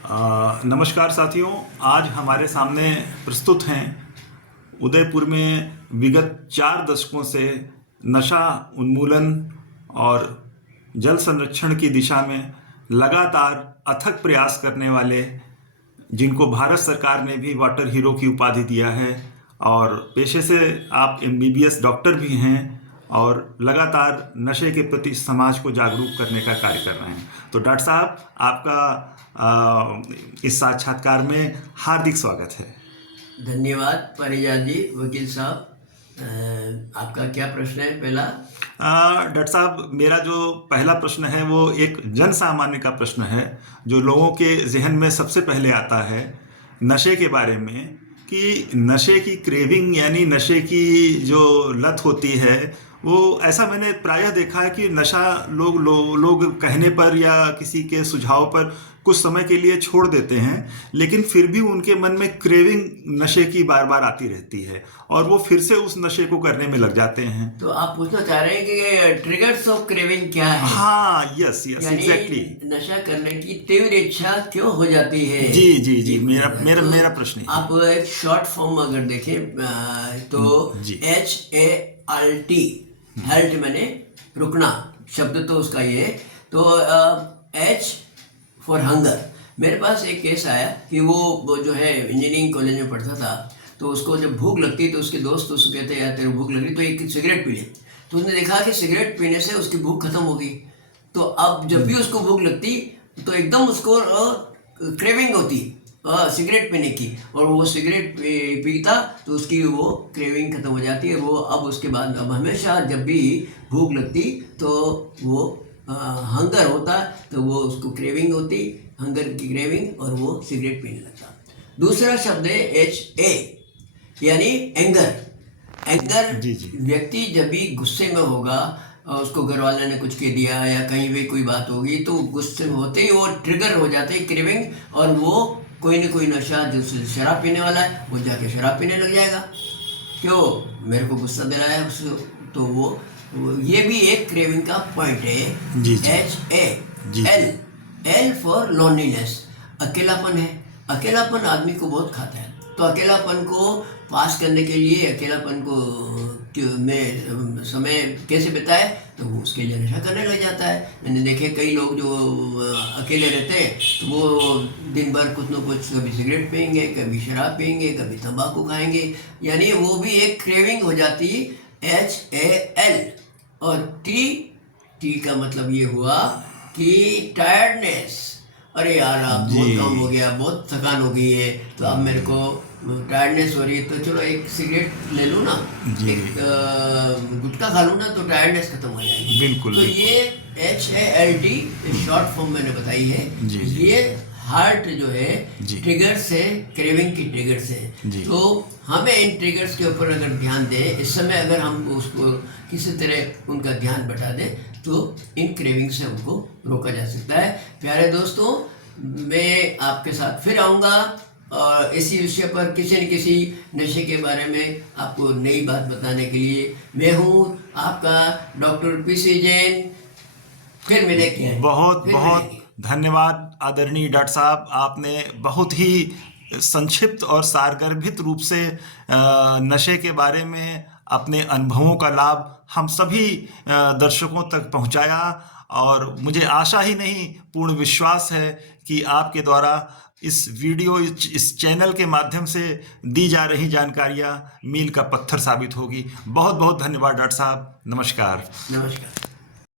नमस्कार साथियों, आज हमारे सामने प्रस्तुत हैं उदयपुर में विगत 4 दशकों से नशा उन्मूलन और जल संरक्षण की दिशा में लगातार अथक प्रयास करने वाले, जिनको भारत सरकार ने भी वाटर हीरो की उपाधि दिया है और पेशे से आप MBBS डॉक्टर भी हैं और लगातार नशे के प्रति समाज को जागरूक करने का कार्य कर रहे हैं। तो डॉक्टर साहब, आपका इस साक्षात्कार में हार्दिक स्वागत है। धन्यवाद परिजात जी। वकील साहब, आपका क्या प्रश्न है पहला? डॉक्टर साहब, मेरा जो पहला प्रश्न है वो एक जन सामान्य का प्रश्न है, जो लोगों के जहन में सबसे पहले आता है नशे के बारे में, कि नशे की क्रेविंग यानी नशे की जो लत होती है, वो ऐसा मैंने प्रायः देखा है कि नशा लोग कहने पर या किसी के सुझाव पर कुछ समय के लिए छोड़ देते हैं, लेकिन फिर भी उनके मन में क्रेविंग नशे की बार बार आती रहती है और वो फिर से उस नशे को करने में लग जाते हैं। तो आप पूछना चाह रहे हैं कि ट्रिगर्स ऑफ क्रेविंग क्या है? हाँ, यस एग्जैक्टली। नशा करने की तीव्र इच्छा क्यों हो जाती है? जी, मेरा प्रश्न है। आप एक शॉर्ट फॉर्म अगर देखें तो HALT, हेल्ट मैंने रुकना, शब्द तो उसका ये है। तो H फॉर हंगर। मेरे पास एक केस आया कि वो जो है इंजीनियरिंग कॉलेज में पढ़ता था, तो उसको जब भूख लगती तो उसके दोस्त उसको कहते यार तेरे भूख लग रही तो एक सिगरेट पी ले। तो उसने देखा कि सिगरेट पीने से उसकी भूख खत्म हो गई। तो अब जब भी उसको भूख लगती तो एकदम उसको क्रेविंग होती सिगरेट पीने की, और वो सिगरेट पीता तो उसकी वो क्रेविंग खत्म हो जाती है। वो अब उसके बाद अब हमेशा जब भी भूख लगती तो वो हंगर होता, तो वो उसको क्रेविंग होती, हंगर की क्रेविंग, और वो सिगरेट पीने लगता। दूसरा शब्द है HA यानी एंगर। व्यक्ति जब भी गुस्से में होगा, उसको घर वाले ने कुछ कह दिया या कहीं भी कोई बात होगी, तो गुस्से में होते ही वो ट्रिगर हो जाते हैं क्रेविंग, और वो कोई ना कोई नशा, जो शराब पीने वाला है वो जाके शराब पीने लग जाएगा। क्यों? मेरे को गुस्सा दे रहा है उसको, तो वो ये भी एक क्रेविंग का पॉइंट है। HAL फॉर लोनलीनेस, अकेलापन है। अकेलापन आदमी को बहुत खाता है, तो अकेलापन को पास करने के लिए, अकेलापन को में समय कैसे बिताए, तो वो उसके लिए नशा करने लग जाता है। मैंने देखे कई लोग जो अकेले रहते हैं तो वो दिन भर कुछ न कुछ, कभी सिगरेट पियेंगे, कभी शराब पियेंगे, कभी तंबाकू खाएंगे, यानी वो भी एक क्रेविंग हो जाती है। HAL। और T का मतलब ये हुआ कि टायर्डनेस। अरे यार अब बहुत काम हो गया, बहुत थकान हो गई है, तो अब मेरे को टायर्डनेस हो रही है, तो चलो एक सिगरेट ले लूँ ना, एक गुटखा खा लूँ ना, तो टायर्डनेस खत्म हो जाएगी। बिल्कुल। तो ये HALT शॉर्ट फॉर्म मैंने बताई है। ये हार्ट जो है ट्रिगर्स है, क्रेविंग की ट्रिगर्स है। तो हमें इन ट्रिगर्स के ऊपर अगर ध्यान दें, इस समय अगर हम उसको किसी तरह उनका ध्यान बटा दें, तो इन क्रेविंग से उनको रोका जा सकता है। प्यारे दोस्तों, मैं आपके साथ फिर आऊँगा और इसी विषय पर किसी न किसी नशे के बारे में आपको नई बात बताने के लिए। मैं हूँ आपका डॉक्टर PC जैन। फिर मिलेंगे। बहुत धन्यवाद आदरणीय डॉक्टर साहब, आपने बहुत ही संक्षिप्त और सारगर्भित रूप से नशे के बारे में अपने अनुभवों का लाभ हम सभी दर्शकों तक पहुंचाया, और मुझे आशा ही नहीं, पूर्ण विश्वास है कि आपके द्वारा इस वीडियो, इस चैनल के माध्यम से दी जा रही जानकारियां मील का पत्थर साबित होगी। बहुत बहुत धन्यवाद डॉक्टर साहब। नमस्कार।